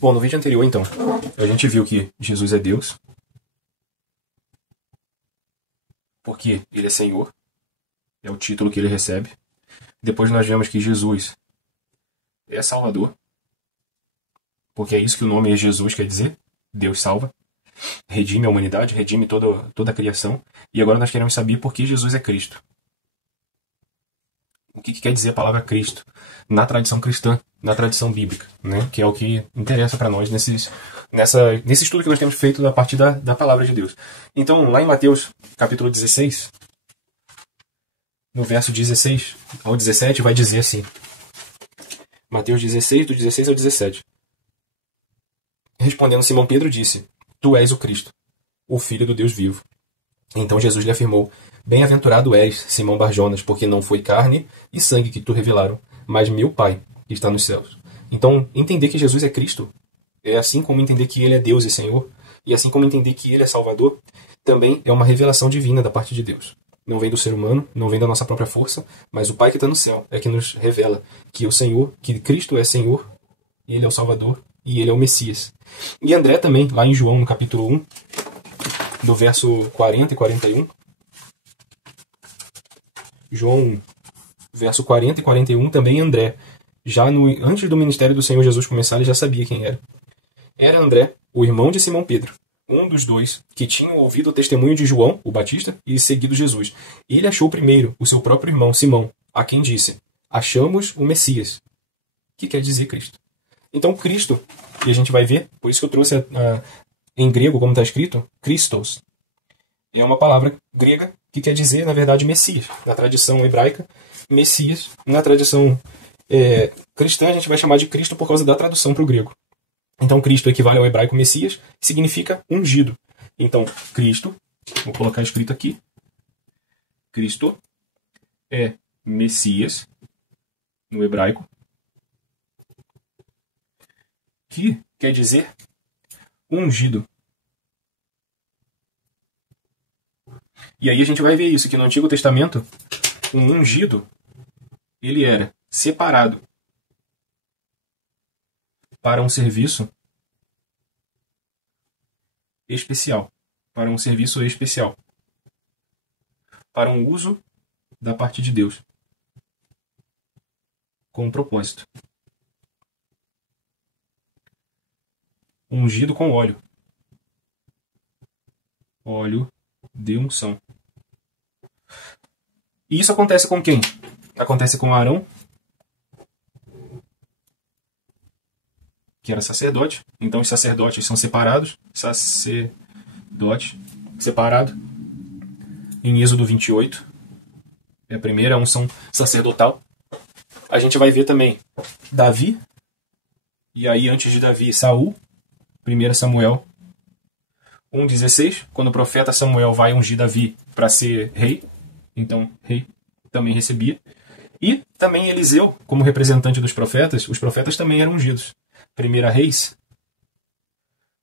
Bom, no vídeo anterior, então, a gente viu que Jesus é Deus, porque ele é Senhor, é o título que ele recebe. Depois nós vemos que Jesus é Salvador, porque é isso que o nome é Jesus quer dizer, Deus salva, redime a humanidade, redime toda a criação. E agora nós queremos saber por que Jesus é Cristo. O que quer dizer a palavra Cristo na tradição cristã, na tradição bíblica, né? Que é o que interessa para nós nesse estudo que nós temos feito a partir da palavra de Deus. Então, lá em Mateus capítulo 16, no verso 16 ao 17, vai dizer assim. Mateus 16, do 16 ao 17. Respondendo Simão Pedro disse: Tu és o Cristo, o Filho do Deus vivo. Então Jesus lhe afirmou: Bem-aventurado és, Simão Barjonas, porque não foi carne e sangue que te revelaram, mas meu Pai, que está nos céus. Então, entender que Jesus é Cristo, é assim como entender que Ele é Deus e Senhor, e assim como entender que Ele é Salvador, também é uma revelação divina da parte de Deus. Não vem do ser humano, não vem da nossa própria força, mas o Pai que está no céu é que nos revela que o Senhor, que Cristo é Senhor, Ele é o Salvador e Ele é o Messias. E André também, lá em João, no capítulo 1, do verso 40 e 41, João 1, verso 40 e 41, também André, antes do ministério do Senhor Jesus começar, ele já sabia quem era. Era André, o irmão de Simão Pedro, um dos dois que tinham ouvido o testemunho de João, o Batista, e seguido Jesus. Ele achou primeiro o seu próprio irmão, Simão, a quem disse: Achamos o Messias, que quer dizer Cristo. Então, Cristo, que a gente vai ver, por isso que eu trouxe em grego, como está escrito, Christos, é uma palavra grega que quer dizer, na verdade, Messias. Na tradição hebraica, Messias. Na tradição cristã, a gente vai chamar de Cristo por causa da tradução para o grego. Então, Cristo equivale ao hebraico Messias, significa ungido. Então, Cristo, vou colocar escrito aqui, Cristo é Messias, no hebraico, que quer dizer ungido. E aí a gente vai ver isso, que no Antigo Testamento, um ungido, ele era separado para um serviço especial. Para um serviço especial. Para um uso da parte de Deus. Com um propósito. Ungido com óleo. Óleo de unção. E isso acontece com quem? Acontece com Arão, que era sacerdote. Então os sacerdotes são separados. Sacerdote separado. Em Êxodo 28. É a primeira unção sacerdotal. A gente vai ver também Davi. E aí antes de Davi, Saul. 1 Samuel 1,16. Quando o profeta Samuel vai ungir Davi para ser rei. Então, rei também recebia. E também Eliseu, como representante dos profetas, os profetas também eram ungidos. 1 Reis,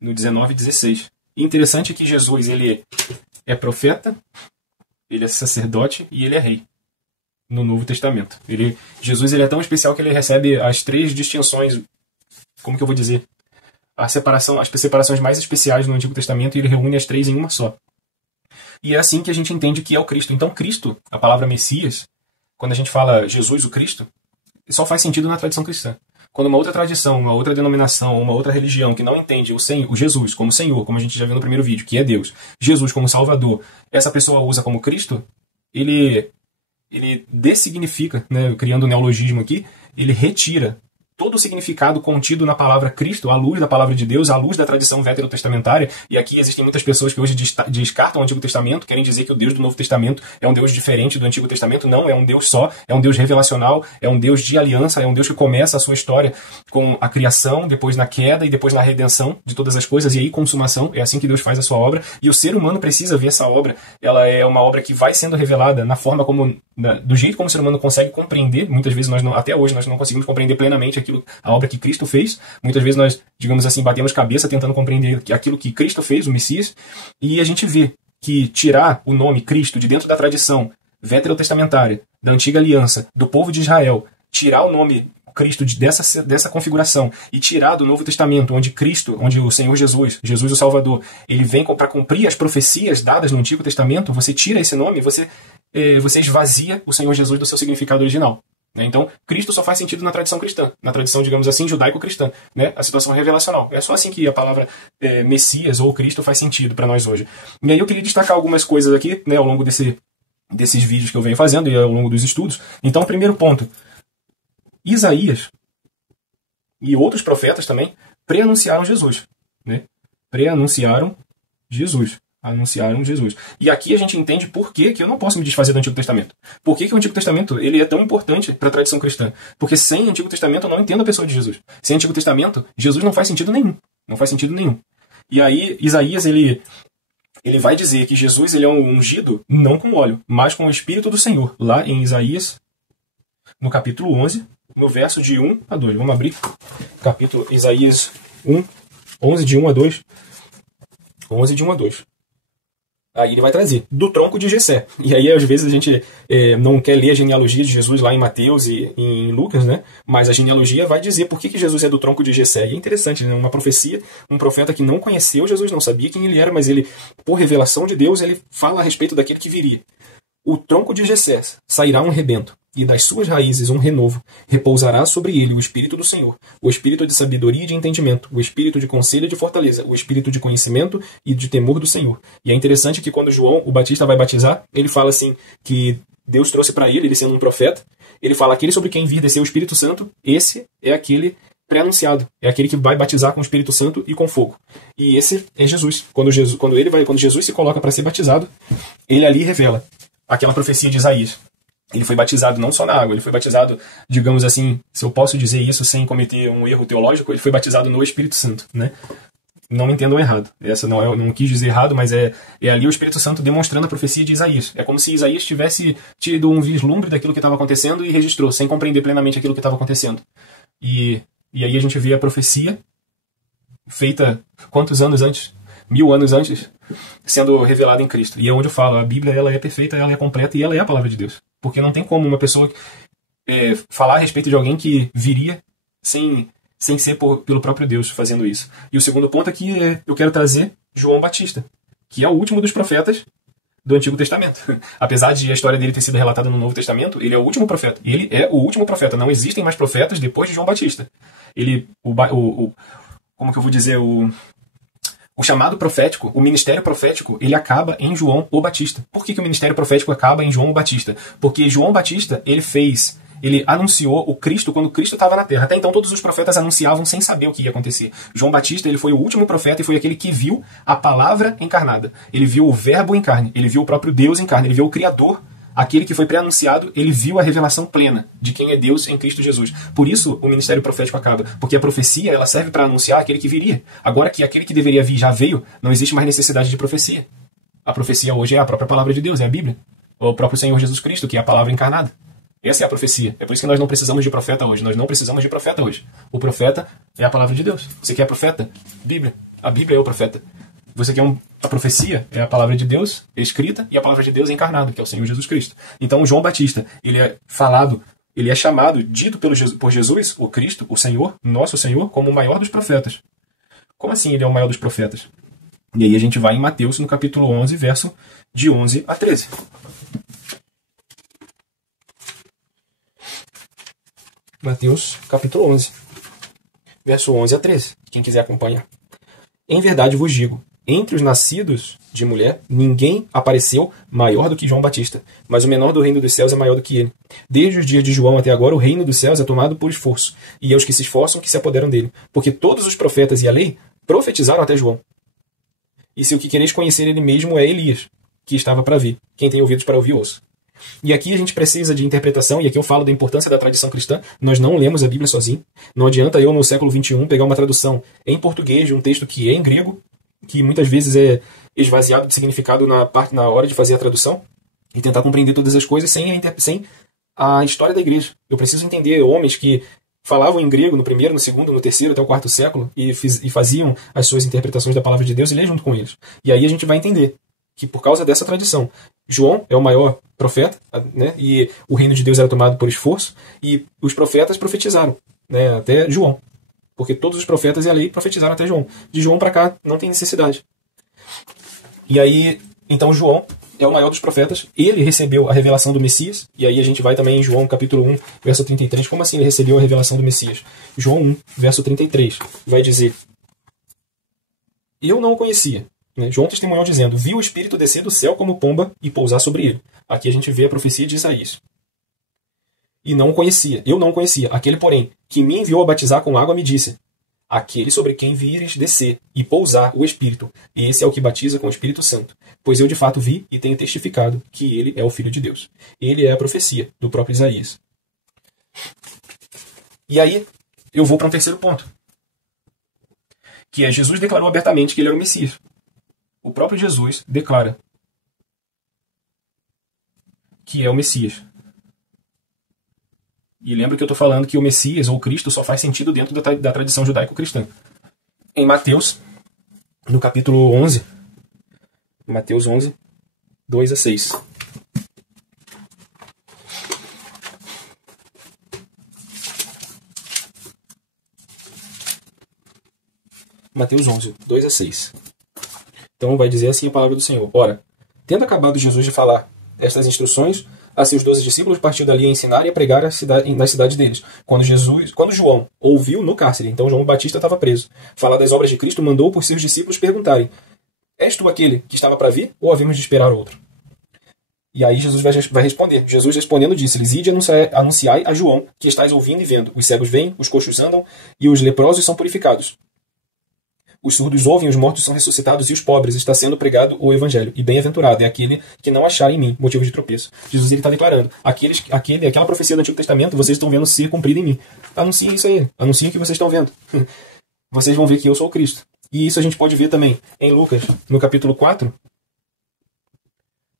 no 19,16. E interessante é que Jesus, ele é profeta, ele é sacerdote e ele é rei no Novo Testamento. Jesus ele é tão especial que ele recebe as três distinções, como que eu vou dizer? As separações mais especiais no Antigo Testamento, e ele reúne as três em uma só. E é assim que a gente entende que é o Cristo. Então, Cristo, a palavra Messias, quando a gente fala Jesus, o Cristo, só faz sentido na tradição cristã. Quando uma outra tradição, uma outra denominação, uma outra religião que não entende o Jesus como Senhor, como a gente já viu no primeiro vídeo, que é Deus, Jesus como Salvador, essa pessoa usa como Cristo, ele dessignifica, né, criando um neologismo aqui, ele retira todo o significado contido na palavra Cristo, à luz da palavra de Deus, à luz da tradição veterotestamentária. E aqui existem muitas pessoas que hoje descartam o Antigo Testamento, querem dizer que o Deus do Novo Testamento é um Deus diferente do Antigo Testamento. Não, é um Deus só, é um Deus revelacional, é um Deus de aliança, é um Deus que começa a sua história com a criação, depois na queda e depois na redenção de todas as coisas, e aí consumação. É assim que Deus faz a sua obra, e o ser humano precisa ver essa obra. Ela é uma obra que vai sendo revelada na forma como, do jeito como o ser humano consegue compreender. Muitas vezes até hoje nós não conseguimos compreender plenamente a obra que Cristo fez. Muitas vezes nós, digamos assim, batemos cabeça tentando compreender aquilo que Cristo fez, o Messias, e a gente vê que tirar o nome Cristo de dentro da tradição veterotestamentária, da antiga aliança, do povo de Israel, tirar o nome Cristo dessa configuração e tirar do Novo Testamento, onde Cristo, onde o Senhor Jesus o Salvador, ele vem para cumprir as profecias dadas no Antigo Testamento, você tira esse nome, você esvazia o Senhor Jesus do seu significado original. Então, Cristo só faz sentido na tradição cristã, na tradição, digamos assim, judaico-cristã, né? A situação revelacional. É só assim que a palavra Messias ou Cristo faz sentido para nós hoje. E aí eu queria destacar algumas coisas aqui, né, ao longo desses vídeos que eu venho fazendo e ao longo dos estudos. Então, primeiro ponto, Isaías e outros profetas também preanunciaram Jesus, né? Preanunciaram Jesus. Anunciaram Jesus. E aqui a gente entende por que eu não posso me desfazer do Antigo Testamento. Por que o Antigo Testamento ele é tão importante para a tradição cristã? Porque sem Antigo Testamento eu não entendo a pessoa de Jesus. Sem Antigo Testamento, Jesus não faz sentido nenhum. Não faz sentido nenhum. E aí, Isaías, ele vai dizer que Jesus ele é um ungido não com óleo, mas com o Espírito do Senhor. Lá em Isaías, no capítulo 11, no verso de 1 a 2. Vamos abrir. Capítulo Isaías 11, de 1 a 2. 11, de 1 a 2. Aí ele vai trazer, do tronco de Jessé. E aí, às vezes, a gente não quer ler a genealogia de Jesus lá em Mateus e em Lucas, né? Mas a genealogia vai dizer por que Jesus é do tronco de Jessé. E é interessante, né? Uma profecia, um profeta que não conheceu Jesus, não sabia quem ele era, mas ele, por revelação de Deus, ele fala a respeito daquele que viria. O tronco de Jessé sairá um rebento, e das suas raízes um renovo. Repousará sobre ele o Espírito do Senhor, o Espírito de sabedoria e de entendimento, o Espírito de conselho e de fortaleza, o Espírito de conhecimento e de temor do Senhor. E é interessante que quando João, o Batista, vai batizar, ele fala assim, que Deus trouxe para ele sendo um profeta, ele fala, aquele sobre quem vir descer o Espírito Santo, esse é aquele pré-anunciado, é aquele que vai batizar com o Espírito Santo e com fogo. E esse é Jesus. Quando Jesus se coloca para ser batizado, ele ali revela aquela profecia de Isaías. Ele foi batizado não só na água, ele foi batizado, digamos assim, se eu posso dizer isso sem cometer um erro teológico, ele foi batizado no Espírito Santo, né? Não me entendam errado. Eu não quis dizer errado, mas é ali o Espírito Santo demonstrando a profecia de Isaías. É como se Isaías tivesse tido um vislumbre daquilo que estava acontecendo e registrou, sem compreender plenamente aquilo que estava acontecendo. E aí a gente vê a profecia feita quantos anos antes? 1000 anos antes, sendo revelada em Cristo. E é onde eu falo, a Bíblia ela é perfeita, ela é completa e ela é a palavra de Deus. Porque não tem como uma pessoa falar a respeito de alguém que viria sem ser pelo próprio Deus fazendo isso. E o segundo ponto aqui eu quero trazer João Batista, que é o último dos profetas do Antigo Testamento. Apesar de a história dele ter sido relatada no Novo Testamento, ele é o último profeta. Ele é o último profeta. Não existem mais profetas depois de João Batista. Como que eu vou dizer? O chamado profético, o ministério profético, ele acaba em João o Batista. Por que o ministério profético acaba em João o Batista? Porque João Batista, ele anunciou o Cristo quando Cristo estava na Terra. Até então todos os profetas anunciavam sem saber o que ia acontecer. João Batista, ele foi o último profeta e foi aquele que viu a palavra encarnada. Ele viu o verbo em carne, ele viu o próprio Deus em carne, ele viu o Criador. Aquele que foi pré-anunciado, ele viu a revelação plena de quem é Deus em Cristo Jesus. Por isso, o ministério profético acaba. Porque a profecia, ela serve para anunciar aquele que viria. Agora que aquele que deveria vir já veio, não existe mais necessidade de profecia. A profecia hoje é a própria palavra de Deus, é a Bíblia. O próprio Senhor Jesus Cristo, que é a palavra encarnada. Essa é a profecia. É por isso que nós não precisamos de profeta hoje. Nós não precisamos de profeta hoje. O profeta é a palavra de Deus. Você quer profeta? Bíblia. A Bíblia é o profeta. Você quer a profecia? É a palavra de Deus escrita e a palavra de Deus encarnada, que é o Senhor Jesus Cristo. Então, João Batista, ele é falado, ele é chamado, dito por Jesus, o Cristo, o Senhor, nosso Senhor, como o maior dos profetas. Como assim ele é o maior dos profetas? E aí a gente vai em Mateus, no capítulo 11, verso de 11 a 13. Mateus, capítulo 11, verso 11 a 13. Quem quiser acompanhar. Em verdade vos digo, entre os nascidos de mulher, ninguém apareceu maior do que João Batista, mas o menor do reino dos céus é maior do que ele. Desde os dias de João até agora, o reino dos céus é tomado por esforço, e é os que se esforçam que se apoderam dele. Porque todos os profetas e a lei profetizaram até João. E se o que quereis conhecer ele mesmo é Elias, que estava para vir. Quem tem ouvidos para ouvir, ouça. E aqui a gente precisa de interpretação, e aqui eu falo da importância da tradição cristã. Nós não lemos a Bíblia sozinho. Não adianta eu, no século XXI, pegar uma tradução em português de um texto que é em grego, que muitas vezes é esvaziado de significado na hora de fazer a tradução, e tentar compreender todas as coisas sem a história da igreja. Eu preciso entender homens que falavam em grego no primeiro, no segundo, no terceiro, até o quarto século, e faziam as suas interpretações da palavra de Deus e ler junto com eles. E aí a gente vai entender que por causa dessa tradição, João é o maior profeta, né? E o reino de Deus era tomado por esforço, e os profetas profetizaram, né? Até João. Porque todos os profetas e a lei profetizaram até João. De João para cá não tem necessidade. E aí, então João é o maior dos profetas. Ele recebeu a revelação do Messias. E aí a gente vai também em João capítulo 1, verso 33. Como assim ele recebeu a revelação do Messias? João 1, verso 33. Vai dizer: eu não o conhecia. Né? João testemunhou dizendo: vi o Espírito descer do céu como pomba e pousar sobre ele. Aqui a gente vê a profecia de Isaías. E não o conhecia. Eu não o conhecia. Aquele, porém, que me enviou a batizar com água me disse: aquele sobre quem vires descer e pousar o Espírito, esse é o que batiza com o Espírito Santo. Pois eu de fato vi e tenho testificado que ele é o Filho de Deus. Ele é a profecia do próprio Isaías. E aí eu vou para um terceiro ponto, que é: Jesus declarou abertamente que ele era o Messias. O próprio Jesus declara que é o Messias. E lembra que eu estou falando que o Messias ou Cristo só faz sentido dentro da tradição judaico-cristã. Em Mateus, no capítulo 11, Mateus 11, 2 a 6. Mateus 11, 2 a 6. Então vai dizer assim a palavra do Senhor: ora, tendo acabado Jesus de falar estas instruções a seus 12 discípulos, partiu dali a ensinar e a pregar nas cidades deles. Quando João ouviu no cárcere, então João Batista estava preso, falar das obras de Cristo, mandou por seus discípulos perguntarem: és tu aquele que estava para vir, ou havemos de esperar outro? E aí Jesus vai responder. Jesus respondendo disse-lhes: ide anunciai a João que estáis ouvindo e vendo. Os cegos veem, os coxos andam, e os leprosos são purificados. Os surdos ouvem, os mortos são ressuscitados, e os pobres está sendo pregado o evangelho. E bem-aventurado é aquele que não achar em mim motivo de tropeço. Jesus está declarando: aquela profecia do Antigo Testamento vocês estão vendo ser cumprida em mim. Anunciem isso a ele. Anunciem o que vocês estão vendo. Vocês vão ver que eu sou o Cristo. E isso a gente pode ver também em Lucas, no capítulo 4,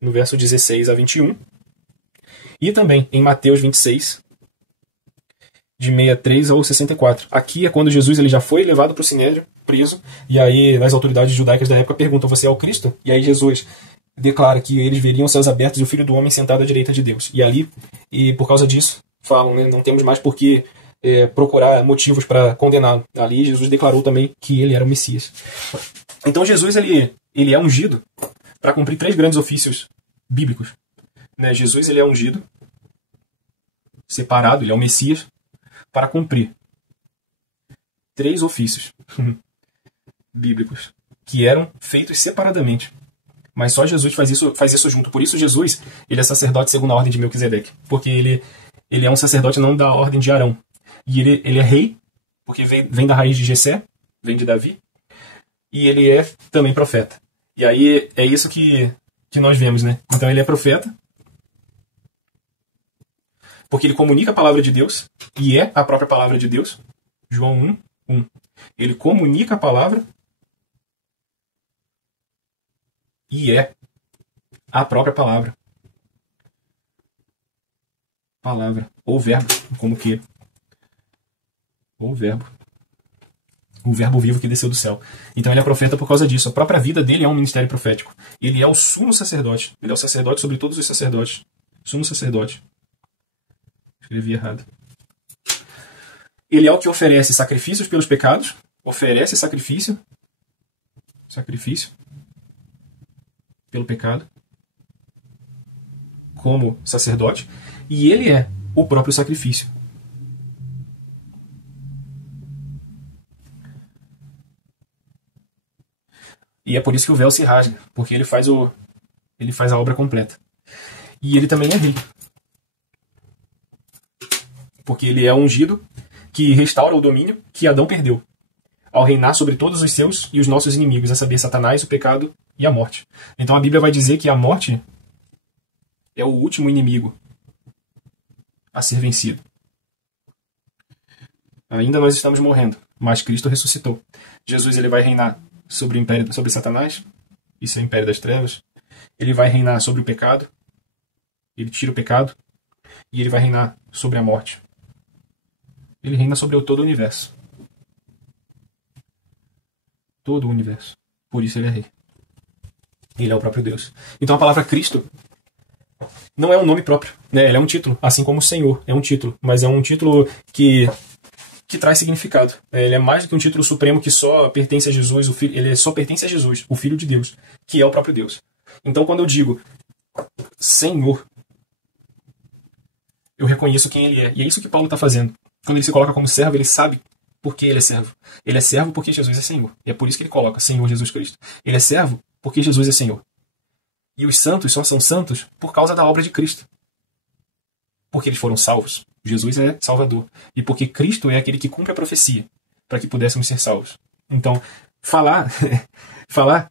no verso 16 a 21. E também em Mateus 26, de 63 ao 64. Aqui é quando Jesus ele já foi levado para o Sinédrio, preso, e aí as autoridades judaicas da época perguntam: você é o Cristo? E aí Jesus declara que eles veriam os céus abertos e o Filho do Homem sentado à direita de Deus. E ali, e por causa disso, falam, né, não temos mais por que procurar motivos para condená-lo. Ali Jesus declarou também que ele era o Messias. Então Jesus ele é ungido para cumprir 3 grandes ofícios bíblicos. Né? Jesus ele é ungido, separado, ele é o Messias, para cumprir 3 ofícios bíblicos que eram feitos separadamente. Mas só Jesus faz isso junto. Por isso Jesus ele é sacerdote segundo a ordem de Melquisedeque. Porque ele é um sacerdote não da ordem de Arão. E ele é rei, porque vem da raiz de Jessé, vem de Davi. E ele é também profeta. E aí é isso que nós vemos, né? Então ele é profeta, porque ele comunica a palavra de Deus, e é a própria palavra de Deus. João 1, 1. Ele comunica a palavra, e é a própria palavra. Palavra, ou verbo, como que. Ou verbo. O verbo vivo que desceu do céu. Então ele é profeta por causa disso. A própria vida dele é um ministério profético. Ele é o sumo sacerdote. Ele é o sacerdote sobre todos os sacerdotes. Sumo sacerdote. Escrevi errado. Ele é o que oferece sacrifícios pelos pecados. Oferece sacrifício. Sacrifício. Pelo pecado. Como sacerdote. E ele é o próprio sacrifício. E é por isso que o véu se rasga. Porque ele faz a obra completa. E ele também é rei. Porque ele é ungido que restaura o domínio que Adão perdeu, ao reinar sobre todos os seus e os nossos inimigos, a saber, Satanás, o pecado e a morte. Então a Bíblia vai dizer que a morte é o último inimigo a ser vencido. Ainda nós estamos morrendo, mas Cristo ressuscitou. Jesus ele vai reinar sobre o império, sobre Satanás, isso é o império das trevas. Ele vai reinar sobre o pecado, ele tira o pecado, e ele vai reinar sobre a morte. Ele reina sobre todo o universo. Todo o universo. Por isso ele é rei. Ele é o próprio Deus. Então a palavra Cristo, não é um nome próprio, né? Ele é um título, assim como o Senhor é um título, mas é um título que traz significado. Ele é mais do que um título supremo que só pertence a Jesus, ele só pertence a Jesus, o Filho de Deus, que é o próprio Deus. Então, quando eu digo Senhor, eu reconheço quem ele é. E é isso que Paulo está fazendo. Quando ele se coloca como servo, ele sabe por que ele é servo. Ele é servo porque Jesus é Senhor. E é por isso que ele coloca Senhor Jesus Cristo. Ele é servo porque Jesus é Senhor. E os santos só são santos por causa da obra de Cristo. Porque eles foram salvos. Jesus é Salvador. E porque Cristo é aquele que cumpre a profecia para que pudéssemos ser salvos. Então, falar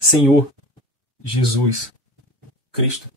Senhor, Jesus, Cristo.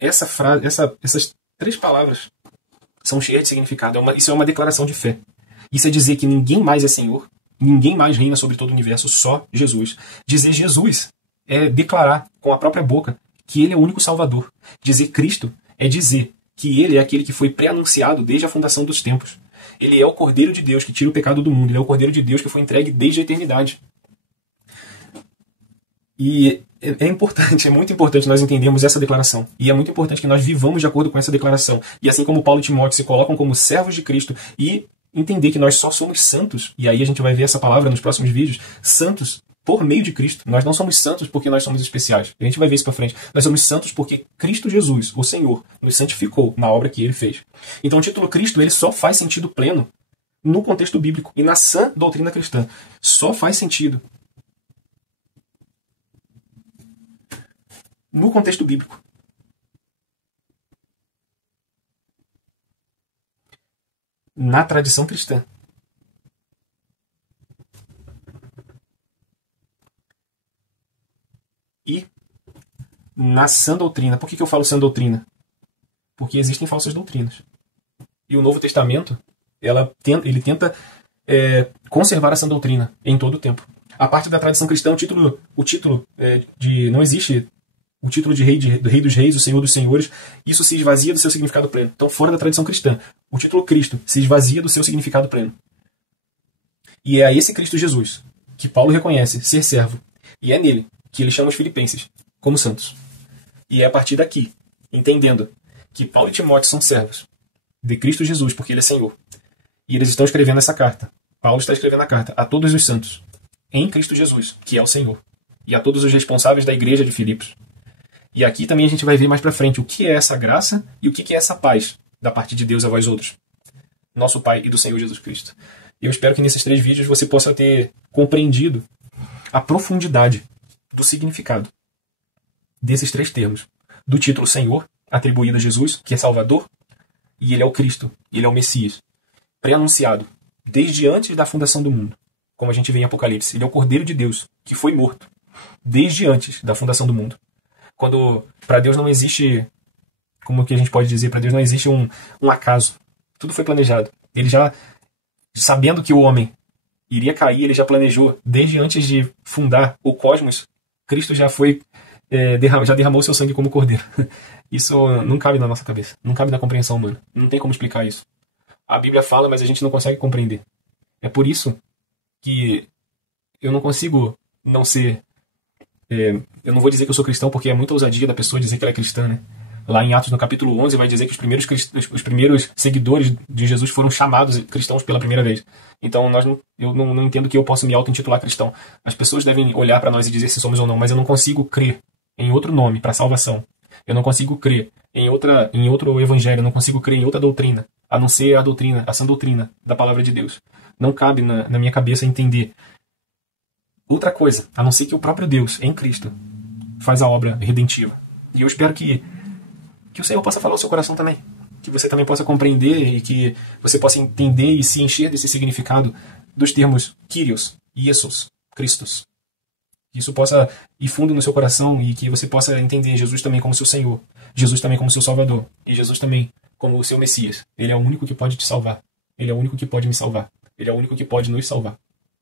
Essas 3 palavras são cheias de significado. Isso é uma declaração de fé. Isso é dizer que ninguém mais é Senhor, ninguém mais reina sobre todo o universo, só Jesus. Dizer Jesus é declarar com a própria boca que ele é o único Salvador. Dizer Cristo é dizer que ele é aquele que foi pré-anunciado desde a fundação dos tempos. Ele é o Cordeiro de Deus que tira o pecado do mundo. Ele é o Cordeiro de Deus que foi entregue desde a eternidade. E é importante, é muito importante nós entendermos essa declaração. E é muito importante que nós vivamos de acordo com essa declaração. E assim como Paulo e Timóteo se colocam como servos de Cristo e entender que nós só somos santos, e aí a gente vai ver essa palavra nos próximos vídeos, santos por meio de Cristo. Nós não somos santos porque nós somos especiais. A gente vai ver isso para frente. Nós somos santos porque Cristo Jesus, o Senhor, nos santificou na obra que ele fez. Então o título Cristo ele só faz sentido pleno no contexto bíblico e na sã doutrina cristã. Só faz sentido no contexto bíblico. Na tradição cristã. E na sã doutrina. Por que eu falo sã doutrina? Porque existem falsas doutrinas. E o Novo Testamento, ele tenta conservar a sã doutrina em todo o tempo. A parte da tradição cristã, o título de não existe o título de rei dos reis, o Senhor dos senhores, isso se esvazia do seu significado pleno. Então, fora da tradição cristã, o título Cristo se esvazia do seu significado pleno. E é a esse Cristo Jesus que Paulo reconhece ser servo. E é nele que ele chama os filipenses como santos. E é a partir daqui, entendendo que Paulo e Timóteo são servos de Cristo Jesus, porque ele é Senhor. E eles estão escrevendo essa carta. Paulo está escrevendo a carta a todos os santos em Cristo Jesus, que é o Senhor. E a todos os responsáveis da igreja de Filipos. E aqui também a gente vai ver mais pra frente o que é essa graça e o que é essa paz da parte de Deus a vós outros. Nosso Pai e do Senhor Jesus Cristo. E eu espero que nesses 3 vídeos você possa ter compreendido a profundidade do significado desses 3 termos. Do título Senhor, atribuído a Jesus, que é Salvador, e ele é o Cristo, ele é o Messias, pré-anunciado desde antes da fundação do mundo, como a gente vê em Apocalipse. Ele é o Cordeiro de Deus, que foi morto desde antes da fundação do mundo. Quando para Deus não existe, como que a gente pode dizer, para Deus não existe um acaso. Tudo foi planejado. Ele já, sabendo que o homem iria cair, ele já planejou, desde antes de fundar o cosmos, Cristo já foi, já derramou seu sangue como cordeiro. Isso não cabe na nossa cabeça, não cabe na compreensão humana. Não tem como explicar isso. A Bíblia fala, mas a gente não consegue compreender. É por isso que eu não consigo não ser... eu não vou dizer que eu sou cristão, porque é muita ousadia da pessoa dizer que ela é cristã, né? Lá em Atos, no capítulo 11, vai dizer que os primeiros seguidores de Jesus foram chamados cristãos pela primeira vez. Então, eu não entendo que eu possa me auto-intitular cristão. As pessoas devem olhar para nós e dizer se somos ou não, mas eu não consigo crer em outro nome para salvação. Eu não consigo crer em outro evangelho, eu não consigo crer em outra doutrina, a não ser a sã doutrina da palavra de Deus. Não cabe na minha cabeça entender outra coisa, a não ser que o próprio Deus, em Cristo, faz a obra redentiva. E eu espero que o Senhor possa falar ao seu coração também. Que você também possa compreender e que você possa entender e se encher desse significado dos termos Kyrios, Iesus, Christos. Que isso possa ir fundo no seu coração e que você possa entender Jesus também como seu Senhor, Jesus também como seu Salvador e Jesus também como o seu Messias. Ele é o único que pode te salvar. Ele é o único que pode me salvar. Ele é o único que pode nos salvar.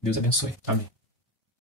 Deus abençoe. Amém.